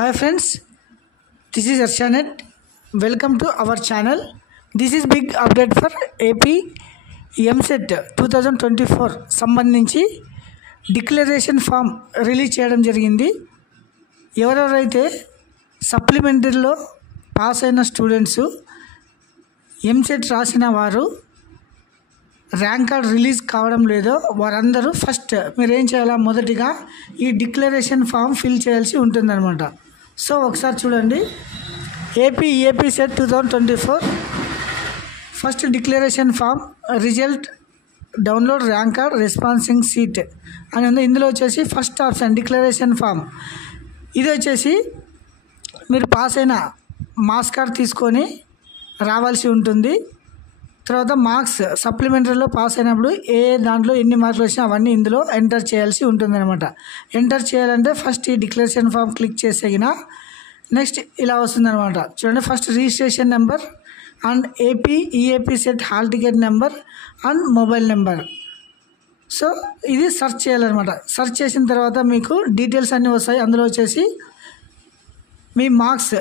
Hi friends, this is Arshanet. Welcome to our channel. This is big update for AP MSET 2024 సంబంధించి declaration form release చేయడం జరిగింది. ఎవరెవరైతే సప్లిమెంటరీలో pass అయిన students EAMCET రాసిన వారు ర్యాంక్ కార్డ్ రిలీజ్ కావడం లేదో వారందరూ ఫస్ట్ మీరు ఏం చేయాలా, మొదటిగా ఈ డిక్లరేషన్ ఫామ్ ఫిల్ చేయాల్సి ఉంటుందన్నమాట. సో ఒకసారి చూడండి, AP SET 2024 first declaration form result download rank card responsing seat అని ఉంది. ఇందులో వచ్చేసి ఫస్ట్ ఆప్షన్ డిక్లరేషన్ ఫామ్, ఇది వచ్చేసి మీరు పాస్ అయిన మార్క్స్ కార్డ్ తీసుకొని రావాల్సి ఉంటుంది. తర్వాత మార్క్స్ సప్లిమెంటరీలో పాస్ అయినప్పుడు ఏ దాంట్లో ఎన్ని మార్కులు వచ్చినా అవన్నీ ఇందులో ఎంటర్ చేయాల్సి ఉంటుందన్నమాట. ఎంటర్ చేయాలంటే ఫస్ట్ ఈ డిక్లరేషన్ ఫామ్ క్లిక్ చేసేగిన నెక్స్ట్ ఇలా వస్తుందన్నమాట. చూడండి, first registration number and EAP set hall ticket number and mobile number. So ఇది సెర్చ్ చేయాలన్నమాట. సెర్చ్ చేసిన తర్వాత మీకు డీటెయిల్స్ అన్నీ వస్తాయి. అందులో వచ్చేసి మీ మార్క్స్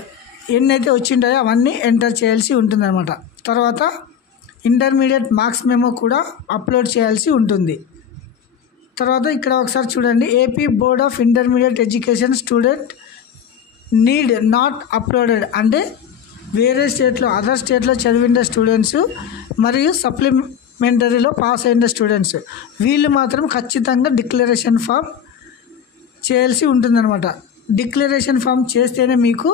ఎన్నైతే వచ్చింటాయో అవన్నీ ఎంటర్ చేయాల్సి ఉంటుందన్నమాట. తర్వాత ఇంటర్మీడియట్ మార్క్స్ మెమో కూడా అప్లోడ్ చేయాల్సి ఉంటుంది. తర్వాత ఇక్కడ ఒకసారి చూడండి, AP board of intermediate education student need not uploaded అంటే వేరే స్టేట్లో అదర్ స్టేట్లో చదివిన స్టూడెంట్స్ మరియు సప్లిమెంటరీలో పాస్ అయిన స్టూడెంట్స్ వీళ్ళు మాత్రం ఖచ్చితంగా డిక్లరేషన్ ఫామ్ చేయాల్సి ఉంటుందన్నమాట. డిక్లరేషన్ ఫామ్ చేస్తేనే మీకు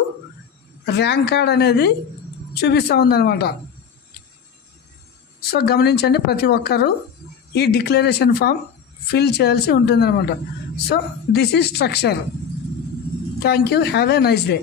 ర్యాంక్ కార్డ్ అనేది చూపిస్తూ ఉందన్నమాట. సో గమనించండి, ప్రతి ఒక్కరూ ఈ డిక్లరేషన్ ఫామ్ ఫిల్ చేయాల్సి ఉంటుందన్నమాట. So this is structure. Thank you, have a nice day.